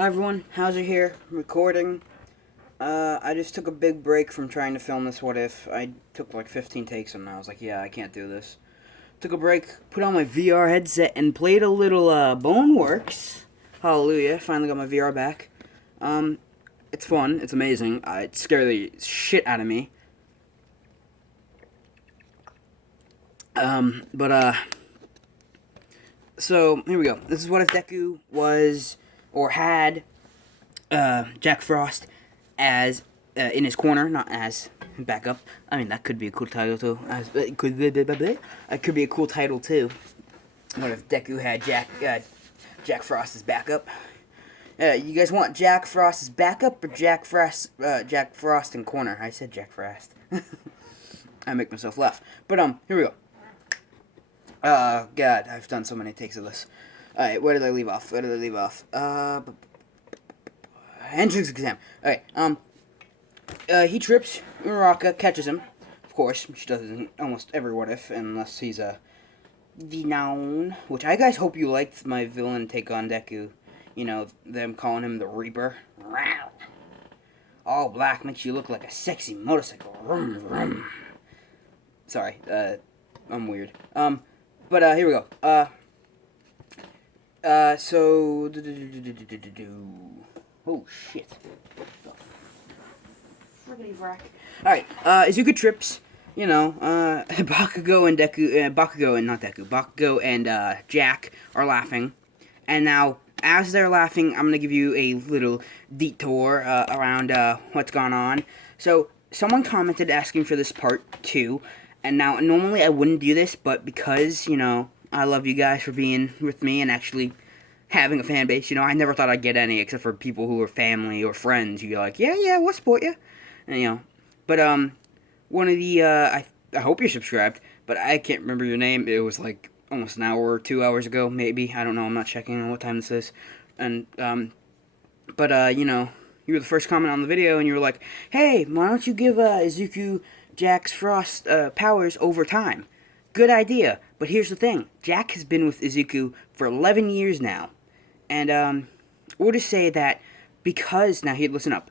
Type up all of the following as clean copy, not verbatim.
Hi everyone, how's it here? Recording. I just took a big break from trying to film this What If. I took like 15 takes and I was like, yeah, I can't do this. Took a break, put on my VR headset, and played a little Boneworks. Hallelujah, finally got my VR back. It's fun, it's amazing. It scared the shit out of me. But so here we go. This is what if Deku was, or had, Jack Frost as in his corner, not as backup. I mean, that could be a cool title too. It could be a cool title too. What if Deku had Jack Frost as backup? You guys want Jack Frost as backup or Jack Frost in corner? I said Jack Frost. I make myself laugh. But here we go. God, I've done so many takes of this. Alright, where did I leave off? Entrance exam. Okay, he trips, Uraraka catches him, of course, which does in almost every What If, unless he's a Denown, which I guys hope you liked my villain take on Deku. You know, them calling him the Reaper. All black makes you look like a sexy motorcycle. Vroom, vroom. Sorry, I'm weird. But here we go. So... Oh, shit. Friggity frack. Alright, Izuku trips. You know, Bakugo and Bakugo and Jack are laughing. And now, as they're laughing, I'm gonna give you a little detour around what's gone on. So, someone commented asking for this part 2. And now, normally I wouldn't do this, but because, you know, I love you guys for being with me and actually having a fan base, you know, I never thought I'd get any except for people who are family or friends. You're like, yeah, we'll support you. And, you know, but, one of the, I hope you're subscribed, but I can't remember your name. It was like almost an hour or 2 hours ago, maybe. I don't know. I'm not checking on what time this is. And, but, you know, you were the first comment on the video, and you were like, hey, why don't you give, Izuku Jack's Frost, powers over time? Good idea. But here's the thing. Jack has been with Izuku for 11 years now. And, we'll just say that because, now here, listen up.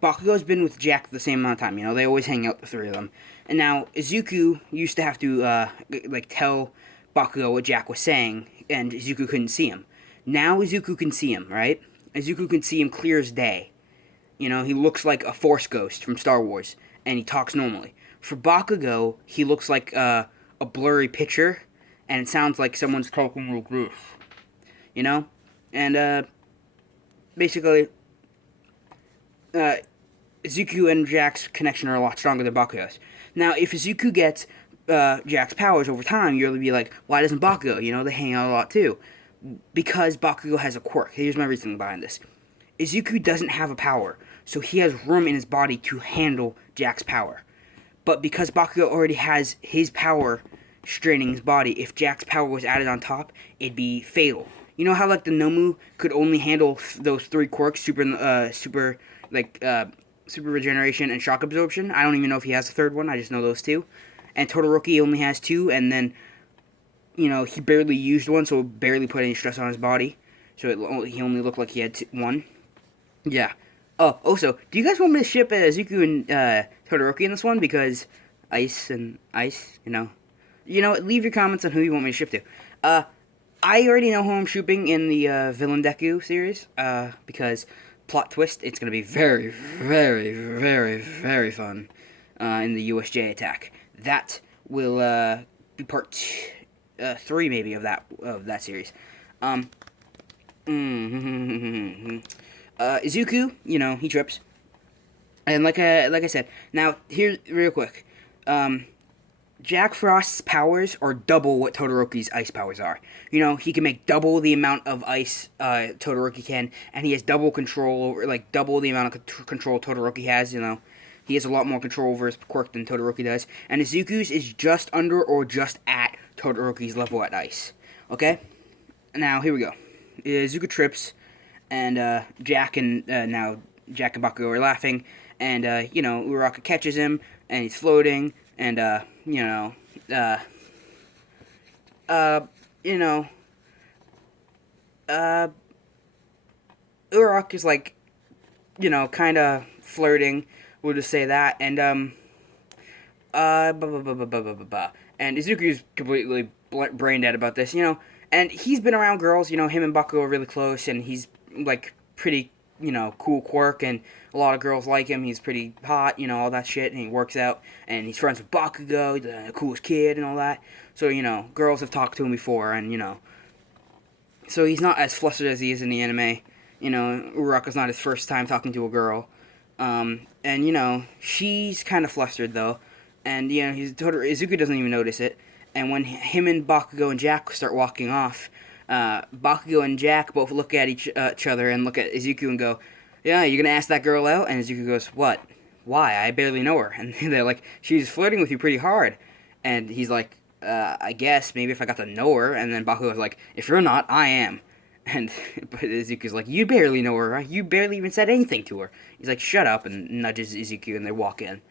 Bakugo's been with Jack the same amount of time, you know, they always hang out, the three of them. And now, Izuku used to have to, like, tell Bakugo what Jack was saying, and Izuku couldn't see him. Now Izuku can see him, right? Izuku can see him clear as day. You know, he looks like a Force ghost from Star Wars, and he talks normally. For Bakugo, he looks like, a blurry picture, and it sounds like someone's talking like this. You know? And, basically, Izuku and Jack's connection are a lot stronger than Bakugo's. Now, if Izuku gets Jack's powers over time, you'll be like, why doesn't Bakugo? You know, they hang out a lot too. Because Bakugo has a quirk. Here's my reasoning behind this. Izuku doesn't have a power, so he has room in his body to handle Jack's power. But because Bakugo already has his power straining his body, if Jack's power was added on top, it'd be fatal. You know how, like, the Nomu could only handle those 3 quirks, super regeneration and shock absorption? I don't even know if he has a third one, I just know those 2. And Todoroki only has 2, and then, you know, he barely used one, so it barely put any stress on his body. So he only looked like he had 1. Yeah. Oh, also, do you guys want me to ship Izuku and Todoroki in this one? Because ice and ice, you know. You know, leave your comments on who you want me to ship to. I already know who I'm shipping in the Villain Deku series, because, plot twist, it's going to be very, very, very, very fun in the USJ attack. That will be part 3, maybe, of that series. Izuku, you know, he trips. And like I said, now, here, real quick, Jack Frost's powers are double what Todoroki's ice powers are. You know, he can make double the amount of ice Todoroki can, and he has double control over, like, double the amount of control Todoroki has, you know. He has a lot more control over his quirk than Todoroki does. And Izuku's is just under or just at Todoroki's level at ice. Okay? Now, here we go. Izuku trips, and Jack and Bakugo are laughing, and, you know, Uraraka catches him, and he's floating, and, you know, you know, Uraraka is like, kind of flirting. We'll just say that. And and Izuku's completely brain dead about this. And he's been around girls. Him and Bakugo are really close, and he's like pretty, cool quirk, and a lot of girls like him. He's pretty hot, all that shit, and he works out, and he's friends with Bakugo, the coolest kid, and all that. So girls have talked to him before, and so he's not as flustered as he is in the anime. Uraraka's not his first time talking to a girl. And she's kind of flustered though, and Izuku doesn't even notice it. And when him and Bakugo and Jack start walking off, Bakugo and Jack both look at each other and look at Izuku and go, "Yeah, you gonna ask that girl out?" And Izuku goes, "What? Why? I barely know her." And they're like, "She's flirting with you pretty hard." And he's like, "I guess maybe if I got to know her." And then Bakugo's like, "If you're not, I am." And but Izuku's like, "You barely know her, right? You barely even said anything to her." He's like, "Shut up," and nudges Izuku, and they walk in.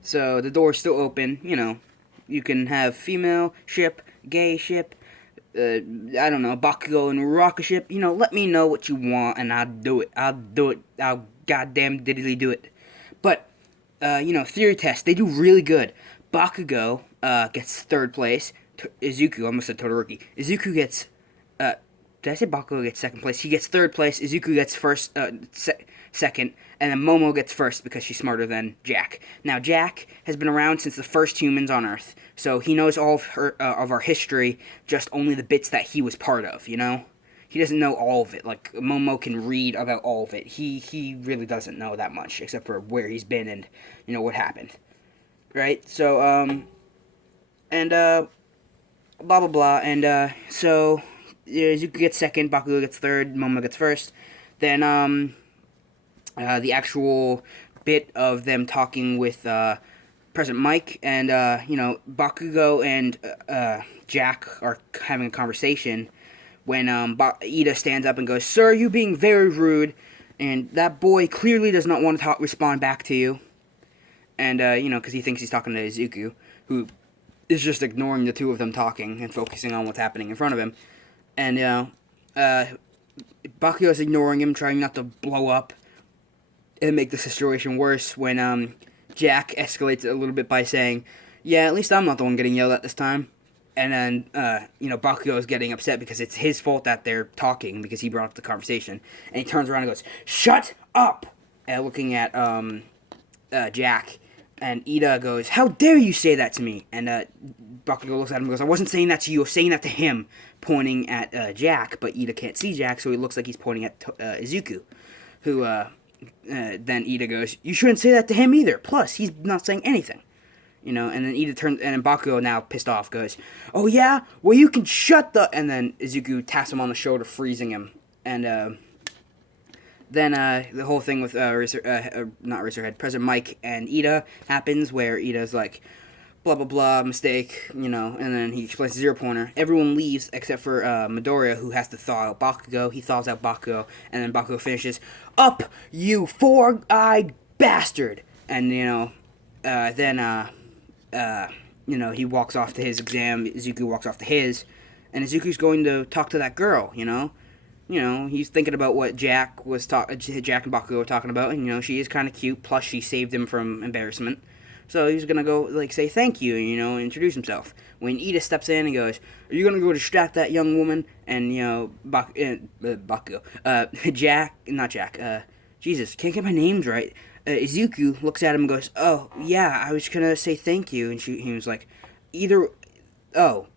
So the door's still open. You can have female ship, gay ship, I don't know, Bakugo and Uraraka ship. Let me know what you want, and I'll do it. I'll do it. I'll goddamn diddly do it. But theory test, they do really good. Bakugo gets third place. Izuku, I almost said Todoroki. Izuku gets, did I say Bakugo gets second place? He gets third place. Izuku gets second, and then Momo gets first because she's smarter than Jack. Now, Jack has been around since the first humans on Earth, so he knows all of our history, just only the bits that he was part of. He doesn't know all of it. Like Momo can read about all of it. He really doesn't know that much, except for where he's been and what happened, right? So and blah blah blah, and so Izuku gets second, Bakugo gets third, Momo gets first. Then the actual bit of them talking with President Mike, and Bakugo and Jack are having a conversation when Ida stands up and goes, "Sir, you being very rude, and that boy clearly does not want to respond back to you." And because he thinks he's talking to Izuku, who is just ignoring the two of them talking and focusing on what's happening in front of him. And Bakugo's ignoring him, trying not to blow up and make the situation worse when Jack escalates it a little bit by saying, "Yeah, at least I'm not the one getting yelled at this time." And then Bakugo is getting upset because it's his fault that they're talking because he brought up the conversation. And he turns around and goes, "Shut up!" Looking at Jack. And Ida goes, "How dare you say that to me?" And Bakugo looks at him and goes, "I wasn't saying that to you, I was saying that to him," pointing at Jack. But Ida can't see Jack, so he looks like he's pointing at Izuku, who then Ida goes, "You shouldn't say that to him either. Plus, he's not saying anything." And then Ida turns, and then Bakugo, now pissed off, goes, "Oh yeah? Well, you can shut the..." And then Izuku taps him on the shoulder, freezing him. And then the whole thing with President Mike and Ida happens, where Ida's like, blah blah blah, mistake, and then he explains the 0-pointer. Everyone leaves except for Midoriya, who has to thaw out Bakugo. He thaws out Bakugo, and then Bakugo finishes, "Up, you four-eyed bastard!" And then he walks off to his exam. Izuku walks off to his, and Izuku's going to talk to that girl. He's thinking about what Jack and Bakugo were talking about, and she is kind of cute. Plus, she saved him from embarrassment. So he's gonna go say thank you, and introduce himself. When Ida steps in and goes, "Are you gonna go distract that young woman?" And Bakugo, Jesus, can't get my names right. Izuku looks at him and goes, "Oh yeah, I was gonna say thank you," and he was like,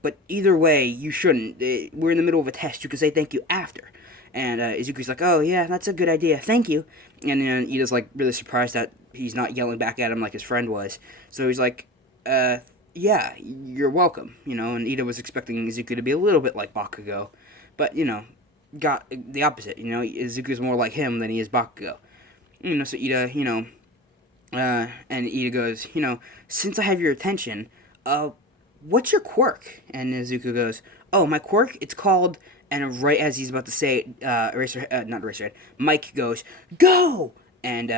but either way, you shouldn't. We're in the middle of a test. You can say thank you after." And Izuku's like, "Oh, yeah, that's a good idea. Thank you." And then Ida's like really surprised that he's not yelling back at him like his friend was. So he's like, "Yeah, you're welcome." And Ida was expecting Izuku to be a little bit like Bakugo. But, got the opposite. Izuku's more like him than he is Bakugo. So Ida, and Ida goes, "Since I have your attention, what's your quirk?" And Izuku goes, "Oh, my quirk, it's called..." And right as he's about to say it, Mike goes, "Go!" And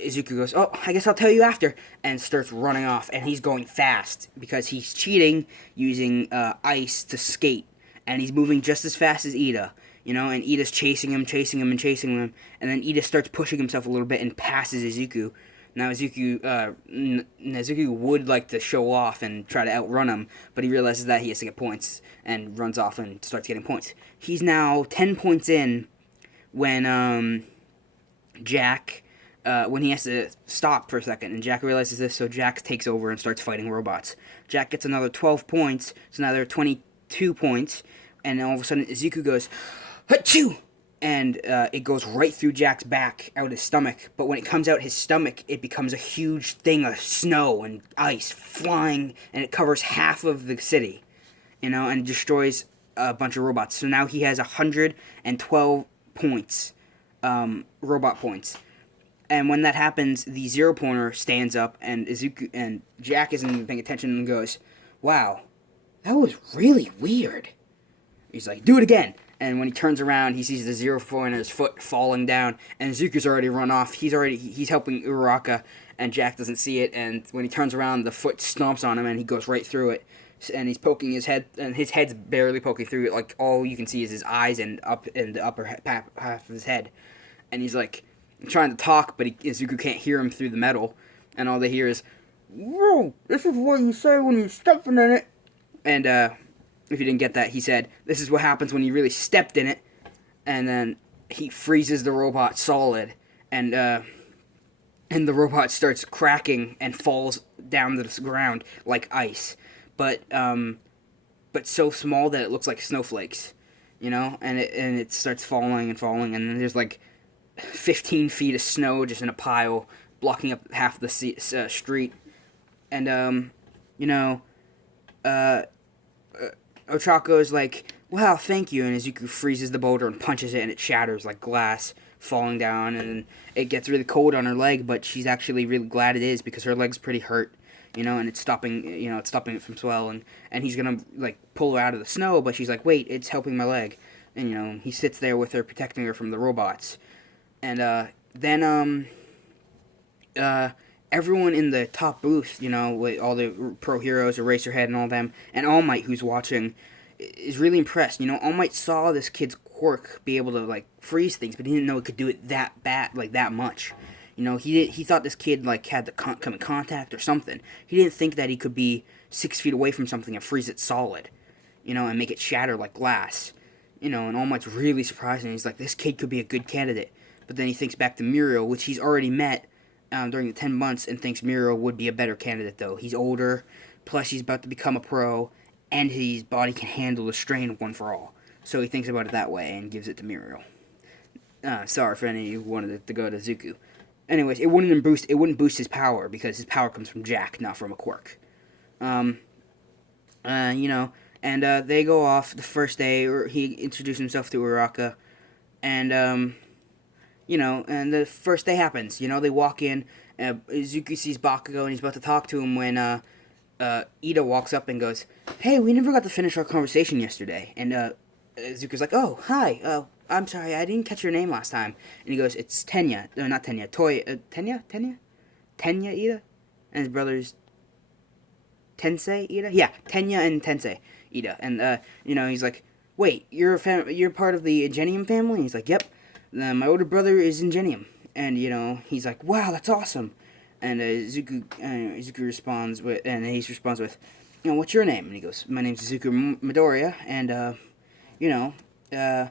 Izuku goes, "Oh, I guess I'll tell you after," and starts running off. And he's going fast because he's cheating using ice to skate. And he's moving just as fast as Ida. and Ida's chasing him, and then Ida starts pushing himself a little bit and passes Izuku. Now Izuku would like to show off and try to outrun him, but he realizes that he has to get points and runs off and starts getting points. He's now 10 points in when Jack, when he has to stop for a second, and Jack realizes this, so Jack takes over and starts fighting robots. Jack gets another 12 points, so now there are 22 points, and then all of a sudden Izuku goes, Hachoo! And it goes right through Jack's back, out his stomach. But when it comes out his stomach, it becomes a huge thing of snow and ice flying, and it covers half of the city, and destroys a bunch of robots. So now he has 112 points, robot points. And when that happens, the 0-pointer stands up, and Izuku and Jack isn't even paying attention and goes, "Wow, that was really weird." He's like, "Do it again." And when he turns around, he sees the 0-pointer's foot falling down, and Zuko's already run off. He's helping Uraraka, and Jack doesn't see it. And when he turns around, the foot stomps on him, and he goes right through it. And he's poking his head, and his head's barely poking through it. Like all you can see is his eyes and the upper half of his head. And he's like trying to talk, but Zuko can't hear him through the metal. And all they hear is, "Whoa, this is what you say when you're stepping in it." And if you didn't get that, he said, "This is what happens when you really stepped in it." And then he freezes the robot solid, and the robot starts cracking and falls down to the ground like ice, but so small that it looks like snowflakes, and it starts falling, and then there's like 15 feet of snow just in a pile, blocking up half the street, and Ochako's like, "Wow, thank you," and Izuku freezes the boulder and punches it, and it shatters like glass, falling down, and it gets really cold on her leg, but she's actually really glad it is, because her leg's pretty hurt, and it's stopping it from swelling, and he's gonna, like, pull her out of the snow, but she's like, "Wait, it's helping my leg," and, he sits there with her, protecting her from the robots, and, then, everyone in the top booth, with all the pro heroes, Eraserhead and all them, and All Might, who's watching, is really impressed. All Might saw this kid's quirk be able to, like, freeze things, but he didn't know it could do it that bad, like, that much. He thought this kid, like, had to come in contact or something. He didn't think that he could be 6 feet away from something and freeze it solid, and make it shatter like glass. And All Might's really surprised, and he's like, this kid could be a good candidate. But then he thinks back to Muriel, which he's already met during the 10 months, and thinks Muriel would be a better candidate, though. He's older, plus he's about to become a pro, and his body can handle the strain of One for All. So he thinks about it that way and gives it to Muriel. Sorry for any of you who wanted it to go to Zuko. Anyways, it wouldn't boost his power, because his power comes from Jack, not from a quirk. And they go off the first day, or he introduced himself to Uraraka, and, and the first day happens. They walk in, Izuku sees Bakugo, and he's about to talk to him when, Ida walks up and goes, "Hey, we never got to finish our conversation yesterday." And, Izuku's like, "Oh, hi, I'm sorry, I didn't catch your name last time." And he goes, "It's Tenya." No, not Tenya, Tenya, Ida? And his brother's Tensei Ida? Yeah, Tenya and Tensei Ida. And, he's like, "Wait, you're part of the Ingenium family?" And he's like, "Yep. My older brother is Ingenium." And, he's like, "Wow, that's awesome." And Izuku responds with, "What's your name?" And he goes, "My name's Izuku Midoriya, and, yeah,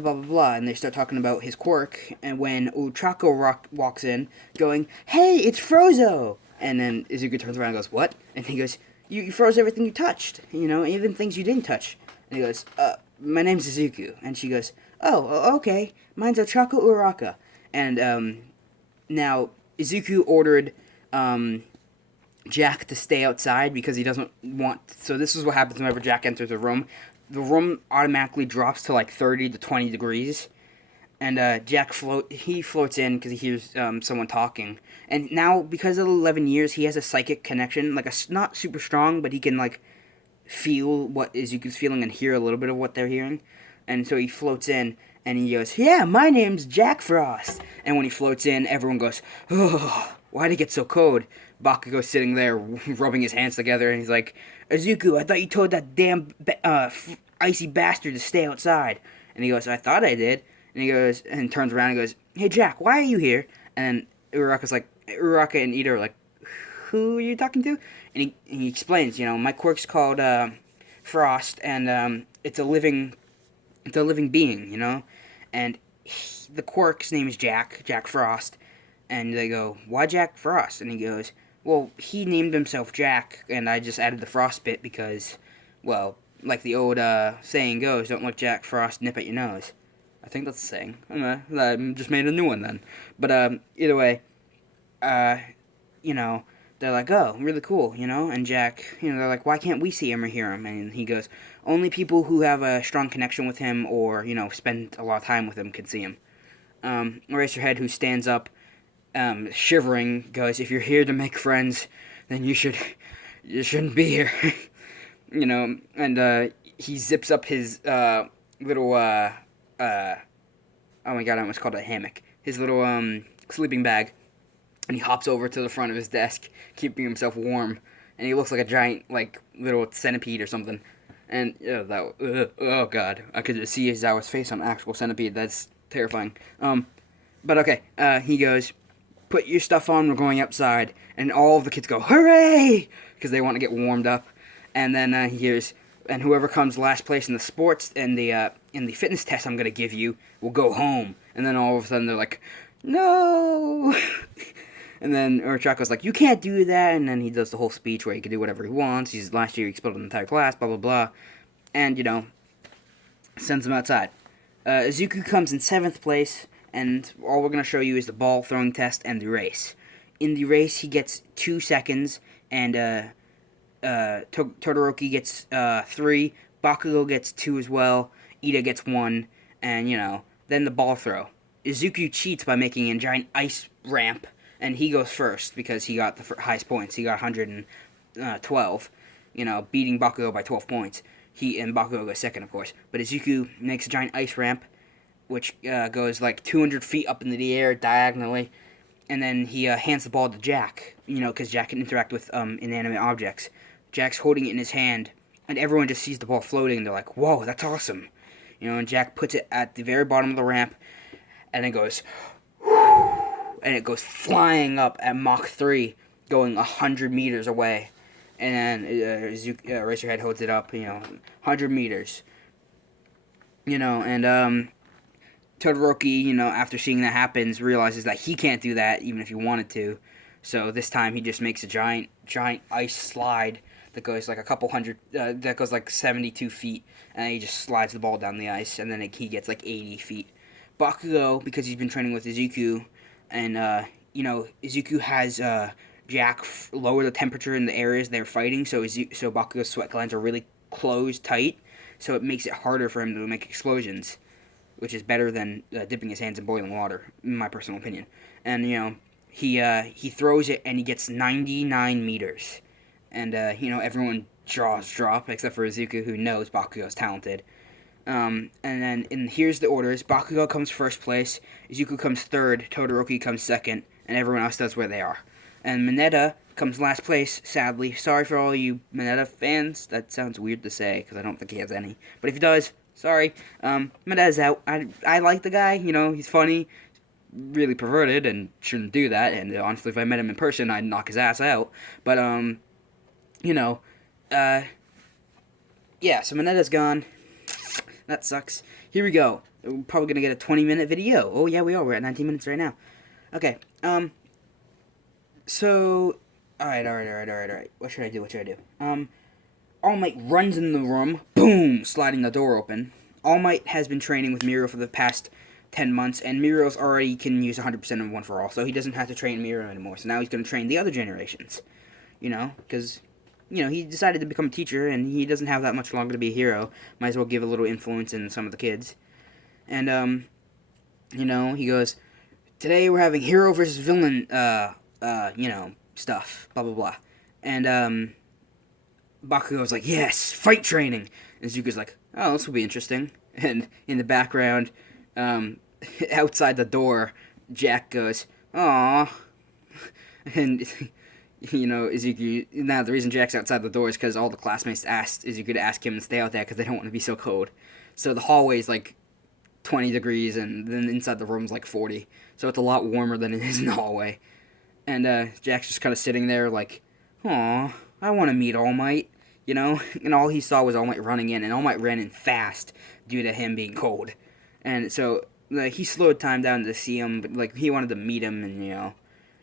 blah, blah, blah." And they start talking about his quirk, and when Ochako walks in, going, "Hey, it's Frozo!" And then Izuku turns around and goes, "What?" And he goes, you froze everything you touched, even things you didn't touch." And he goes, "My name's Izuku." And she goes, "Oh, okay, mine's Ochako Uraraka." And, now, Izuku ordered, Jack to stay outside because he doesn't want... So this is what happens whenever Jack enters a room. The room automatically drops to like 30 to 20 degrees. And Jack floats in because he hears someone talking. And now, because of the 11 years, he has a psychic connection. Like, not super strong, but he can, like, feel what Izuku's feeling and hear a little bit of what they're hearing. And so he floats in, and he goes, "Yeah, my name's Jack Frost." And when he floats in, everyone goes, "Oh, why'd it get so cold?" Bakugo's sitting there rubbing his hands together, and he's like, "Izuku, I thought you told that damn icy bastard to stay outside." And he goes, I thought I did. And he goes, and turns around and goes, hey, Jack, why are you here? And Uraraka and Ida are like, who are you talking to? And he explains, my quirk's called Frost, and it's a living being, and the quirk's name is Jack Frost. And they go, why Jack Frost? And he goes, well, he named himself Jack, and I just added the Frost bit because, well, like the old saying goes, don't let Jack Frost nip at your nose. I think that's the saying. I just made a new one then. But either way, they're like, oh, really cool, And Jack, they're like, why can't we see him or hear him? And he goes, only people who have a strong connection with him or, spend a lot of time with him can see him. Eraserhead, who stands up, shivering, goes, if you're here to make friends, then you shouldn't be here. And he zips up his little, oh my god, I almost called it a hammock. His little sleeping bag. And he hops over to the front of his desk, keeping himself warm. And he looks like a giant, little centipede or something. And, oh god, I could just see Aizawa's face on actual centipede. That's terrifying. But okay, he goes, put your stuff on, we're going outside. And all of the kids go, hooray! Because they want to get warmed up. And then he hears, and whoever comes last place in the sports and in the fitness test I'm going to give you will go home. And then all of a sudden they're like, no! And then Urchako's like, you can't do that. And then he does the whole speech where he can do whatever he wants. Last year he expelled an entire class, blah, blah, blah. And, sends him outside. Izuku comes in 7th place, and all we're going to show you is the ball throwing test and the race. In the race, he gets 2 seconds, and Todoroki gets 3, Bakugo gets 2 as well, Ida gets 1, and, then the ball throw. Izuku cheats by making a giant ice ramp, and he goes first because he got the highest points. He got 112, beating Bakugo by 12 points. And Bakugo goes second, of course. But Izuku makes a giant ice ramp, which goes 200 feet up into the air diagonally, and then he hands the ball to Jack, because Jack can interact with inanimate objects. Jack's holding it in his hand, and everyone just sees the ball floating, and they're like, whoa, that's awesome. And Jack puts it at the very bottom of the ramp, and it goes, and it goes flying up at Mach 3, going 100 meters away. And then Eraserhead holds it up, 100 meters. And Todoroki, after seeing that happens, realizes that he can't do that, even if he wanted to. So this time he just makes a giant ice slide that goes a couple hundred, that goes 72 feet, and he just slides the ball down the ice, and then he gets 80 feet. Bakugo, because he's been training with Izuku, and, Izuku has Jack lower the temperature in the areas they're fighting, so Bakugo's sweat glands are really closed tight, so it makes it harder for him to make explosions, which is better than dipping his hands in boiling water, in my personal opinion. And, he throws it, and he gets 99 meters. And, everyone jaws drop, except for Izuku, who knows Bakugo's talented. And here's the orders. Bakugo comes first place, Izuku comes third, Todoroki comes second, and everyone else does where they are. And Mineta comes last place, sadly. Sorry for all you Mineta fans. That sounds weird to say, because I don't think he has any. But if he does, sorry. Mineta's out. I like the guy, he's funny, really perverted, and shouldn't do that. And honestly, if I met him in person, I'd knock his ass out. But, yeah, so Mineta's gone. That sucks. Here we go. We're probably going to get a 20-minute video. Oh, yeah, we are. We're at 19 minutes right now. Okay, so, alright. What should I do? All Might runs in the room, boom, sliding the door open. All Might has been training with Miro for the past 10 months, and Miro's already can use 100% of One For All, so he doesn't have to train Miro anymore. So now he's going to train the other generations, because he decided to become a teacher, and he doesn't have that much longer to be a hero. Might as well give a little influence in some of the kids. And, he goes, today we're having hero versus villain, stuff, blah, blah, blah. And, Bakugo's like, yes, fight training. And Zuko's like, oh, this will be interesting. And in the background, outside the door, Jack goes, aww. And... Izuku, now the reason Jack's outside the door is because all the classmates asked Izuku to ask him to stay out there because they don't want to be so cold. So the hallway's, 20 degrees, and then inside the room's like 40. So it's a lot warmer than it is in the hallway. And Jack's just kind of sitting there like, aw, I want to meet All Might, you know? And all he saw was All Might running in, and All Might ran in fast due to him being cold. And so like, he slowed time down to see him, but like he wanted to meet him and, you know,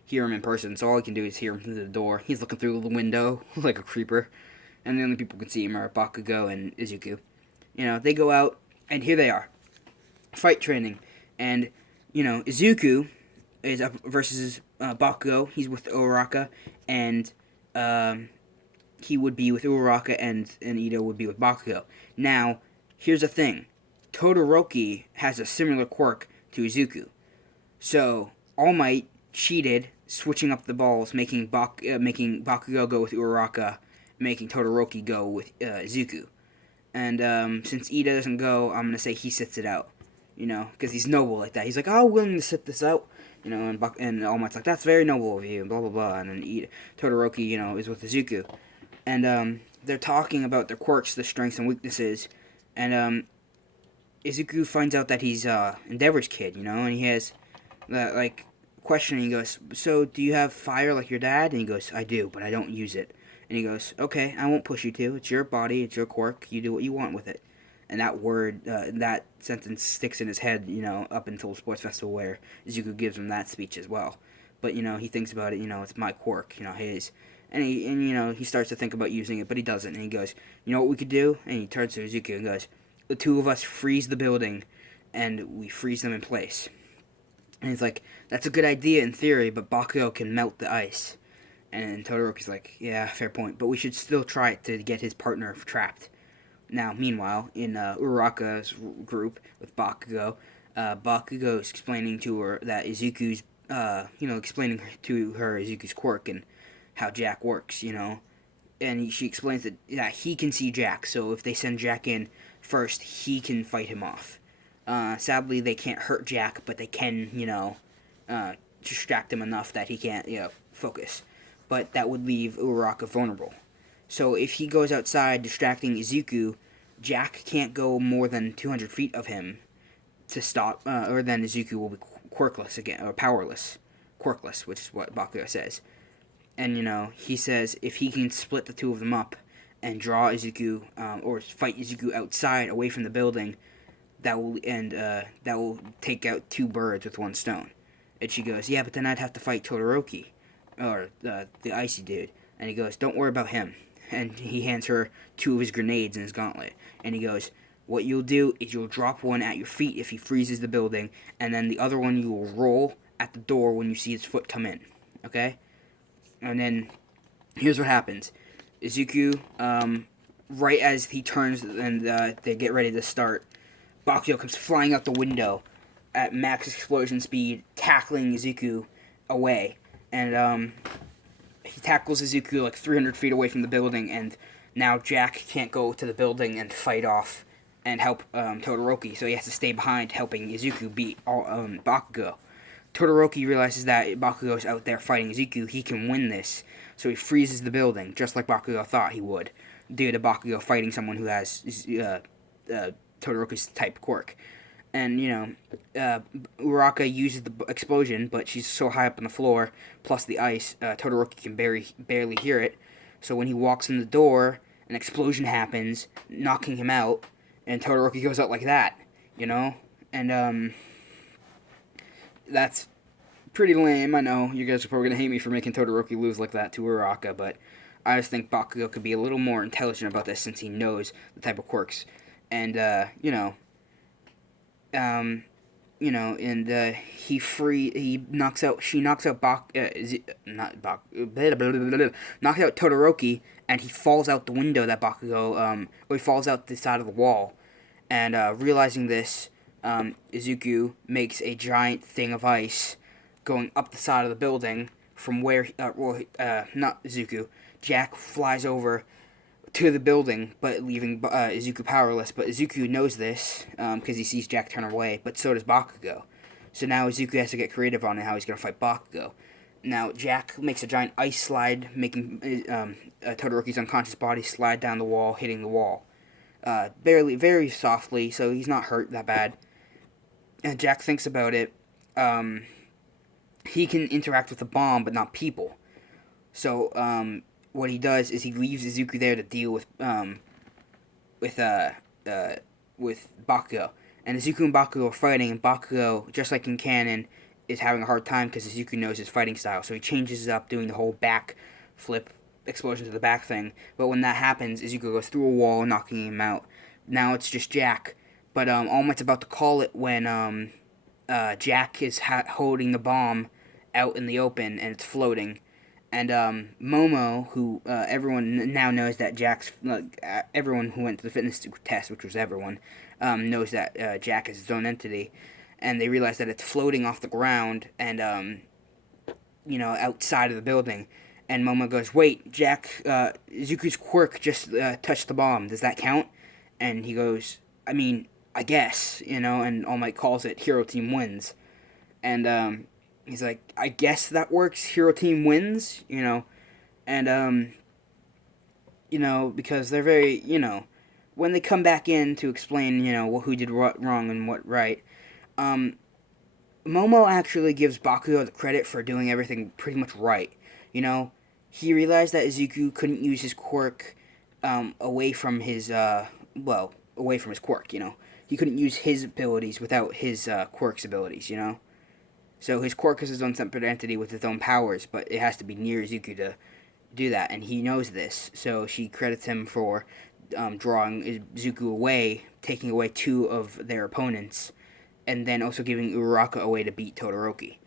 hear him in person. So all he can do is hear him through the door. He's looking through the window like a creeper. And the only people who can see him are Bakugo and Izuku. You know, they go out, and here they are. Fight training. And, you know, Izuku is up versus Bakugo. He's with Uraraka, and he would be with Uraraka, and Ito would be with Bakugo. Now, here's the thing. Todoroki has a similar quirk to Izuku. So, All Might cheated, switching up the balls, making Bakugo go with Uraraka, making Todoroki go with Izuku. And since Ida doesn't go, I'm going to say he sits it out. You know, because he's noble like that. He's like, I'm willing to sit this out. You know, and All Might's like, that's very noble of you, and blah, blah, blah. And then Todoroki, you know, is with Izuku. And they're talking about their quirks, their strengths and weaknesses. And Izuku finds out that he's Endeavor's kid, you know, and he has that, like, question. And he goes, so do you have fire like your dad? And he goes, I do, but I don't use it. And he goes, okay, I won't push you to. It's your body, it's your quirk. You do what you want with it. And that word, that sentence sticks in his head, you know, up until the sports festival where Izuku gives him that speech as well. But, you know, he thinks about it, you know, it's my quirk, you know, his. And you know, he starts to think about using it, but he doesn't. And he goes, you know what we could do? And he turns to Izuku and goes, the two of us freeze the building, and we freeze them in place. And he's like, that's a good idea in theory, but Bakugo can melt the ice. And Todoroki's like, yeah, fair point, but we should still try it to get his partner trapped. Now, meanwhile, in Uraraka's group with Bakugo, Bakugo's explaining to her that Izuku's, you know, explaining to her Izuku's quirk and how Jack works, you know. And she explains that he can see Jack, so if they send Jack in first, he can fight him off. Sadly, they can't hurt Jack, but they can, you know, distract him enough that he can't, you know, focus. But that would leave Uraraka vulnerable. So if he goes outside distracting Izuku, Jack can't go more than 200 feet of him to stop, or then Izuku will be quirkless again, or powerless. Quirkless, which is what Bakugo says. And, you know, he says if he can split the two of them up and draw Izuku, or fight Izuku outside, away from the building, that will take out two birds with one stone. And she goes, yeah, but then I'd have to fight Todoroki, or the icy dude. And he goes, don't worry about him. And he hands her two of his grenades in his gauntlet. And he goes, what you'll do is you'll drop one at your feet if he freezes the building, and then the other one you will roll at the door when you see his foot come in. Okay? And then, here's what happens. Izuku, right as he turns and they get ready to start, Bakugo comes flying out the window at max explosion speed, tackling Izuku away. And, he tackles Izuku like 300 feet away from the building, and now Jack can't go to the building and fight off and help Todoroki, so he has to stay behind helping Izuku beat Bakugo. Todoroki realizes that Bakugo's out there fighting Izuku, he can win this, so he freezes the building, just like Bakugo thought he would, due to Bakugo fighting someone who has Todoroki's type quirk. And, you know, Uraraka uses the explosion, but she's so high up on the floor, plus the ice, Todoroki can barely hear it. So when he walks in the door, an explosion happens, knocking him out, and Todoroki goes out like that, you know? And, that's pretty lame. I know you guys are probably going to hate me for making Todoroki lose like that to Uraraka, but I just think Bakugo could be a little more intelligent about this since he knows the type of quirks. And, you know, and knocks out Todoroki, and he falls out the window that Bakugo, or he falls out the side of the wall, and realizing this, Izuku makes a giant thing of ice going up the side of the building from where, not Izuku, Jack flies over to the building, but leaving Izuku powerless. But Izuku knows this, because he sees Jack turn away, but so does Bakugo. So now Izuku has to get creative on how he's going to fight Bakugo. Now, Jack makes a giant ice slide, making Todoroki's unconscious body slide down the wall, hitting the wall. Very softly, so he's not hurt that bad. and Jack thinks about it, he can interact with the bomb, but not people. So what he does is he leaves Izuku there to deal with uh, uh, with Bakugo. And Izuku and Bakugo are fighting, and Bakugo, just like in canon, is having a hard time because Izuku knows his fighting style. So he changes it up, doing the whole back flip explosion to the back thing. But when that happens, Izuku goes through a wall, knocking him out. Now it's just Jack. But All Might's about to call it when Jack is holding the bomb out in the open and it's floating. And Momo, who everyone now knows that Jack's, everyone who went to the fitness test, which was everyone, knows that Jack is his own entity. And they realize that it's floating off the ground and, outside of the building. And Momo goes, wait, Jack, Zuku's quirk just touched the bomb. Does that count? And he goes, I mean, I guess, and All Might calls it Hero Team wins. And he's like, I guess that works, Hero Team wins, and, because they're very, when they come back in to explain, who did what wrong and what right, Momo actually gives Bakugo the credit for doing everything pretty much right. He realized that Izuku couldn't use his quirk away from his quirk, He couldn't use his abilities without his quirk's abilities, So his quirk is his own separate entity with its own powers, but it has to be near Izuku to do that, and he knows this. So she credits him for drawing Izuku away, taking away two of their opponents, and then also giving Uraraka away to beat Todoroki,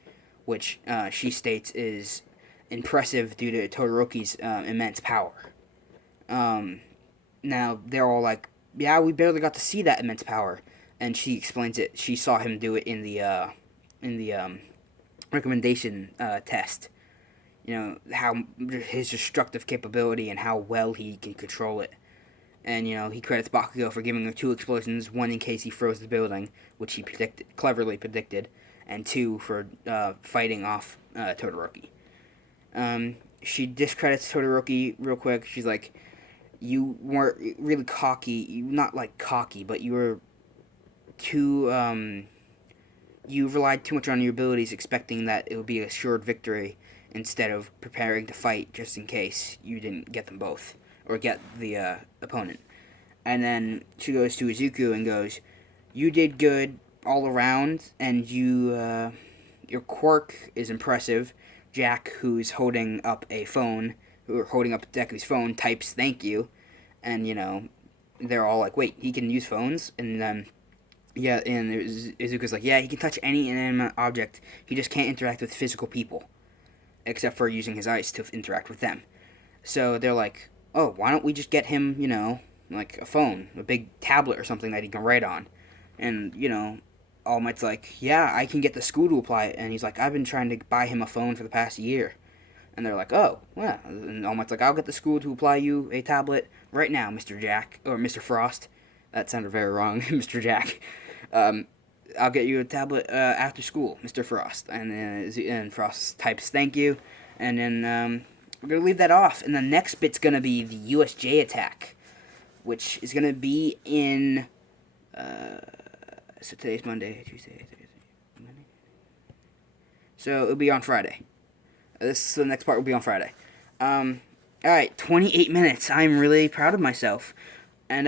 which she states is impressive due to Todoroki's immense power. Now, they're all like, yeah, we barely got to see that immense power, and she explains it. She saw him do it in the recommendation test. How his destructive capability and how well he can control it. And, he credits Bakugo for giving him 2 explosions, 1 in case he froze the building, which he cleverly predicted, and 2 for fighting off Todoroki. She discredits Todoroki real quick. She's like, you weren't really cocky. Not like cocky, but you were too, you relied too much on your abilities, expecting that it would be a assured victory instead of preparing to fight just in case you didn't get them both, or get the opponent. And then she goes to Izuku and goes, you did good all around, and your quirk is impressive. Jack, who's holding up Deku's phone, types thank you, and, they're all like, wait, he can use phones? And then, Izuku's like, yeah, he can touch any inanimate object, he just can't interact with physical people, except for using his eyes to interact with them. So they're like, oh, why don't we just get him, like a phone, a big tablet or something that he can write on? And, All Might's like, yeah, I can get the school to apply it. And he's like, I've been trying to buy him a phone for the past year. And they're like, oh, well. And All Might's like, I'll get the school to apply you a tablet right now, Mr. Jack, or Mr. Frost. That sounded very wrong, Mr. Jack. I'll get you a tablet after school, Mr. Frost. And Frost types thank you. And then we're going to leave that off. And the next bit's going to be the USJ attack, which is going to be in... so today's Monday, Tuesday, Thursday, Monday. So it'll be on Friday. The next part will be on Friday. Alright, 28 minutes. I'm really proud of myself. And,